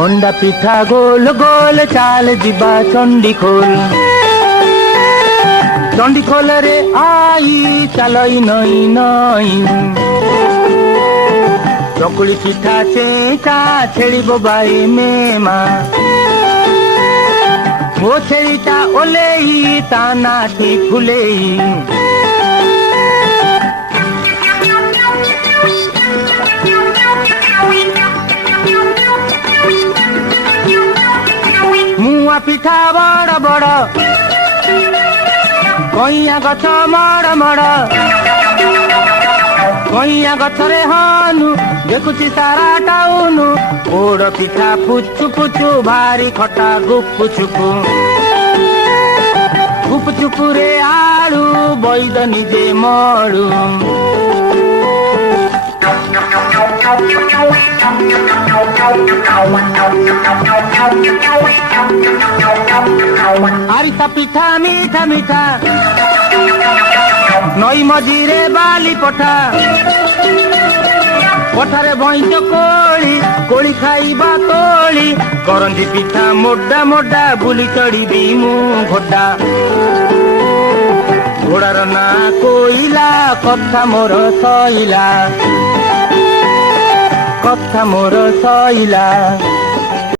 ମଣ୍ଡା ପିଠା ଗୋଲ ଗୋଲ ଚାଲ ଯିବା ଚଣ୍ଡିଖୋଲ। ଚଣ୍ଡିଖୋଲରେ ଆଇ ଚାଲଇ ନଈ ନଈ, ଚକୁଳି ପିଠା ଚେଙ୍କା ଛେଳିବ ବାଇ ମେମା। ମୋ ଛେଳିଟା ଓଲେଇ ତା ନାଠି ଫୁଲେଇ, ମୁଆ ପିଠା ବଡ଼ ବଡ଼, କଇଁଆ ଗଛ ମଡ଼ ମଡ଼। କଇଁଆ ଗଛରେ ହନୁ ଦେଖୁଛି ସାରା ଟାଉନୁ, ପୋଡ଼ ପିଠା ପୁଚୁ ପୁଚୁ ଭାରି ଖଟା ଗୁପୁଚୁପୁ। ଗୁପୁଚୁପୁରେ ଆଳୁ ବୈଦ ନିଜେ ମଳୁ। ଆରିସା ପିଠା ମିଠା ମିଠା, ନଈ ମଝିରେ ବାଲି ପଠା। ପଠାରେ ଭଇଁଚ କୋଳି, କୋଳି ଖାଇବା ତୋଳି। କରଞ୍ଜି ପିଠା ମୋଡା ମୋଡା, ବୁଲି ଚଢିବି ମୁଁ ଘୋଡା। ଘୋଡାର ନାଁ କୋଇଲା, କଥା ମୋର ସଇଲା, କଥା ମୋର ସଇଲା।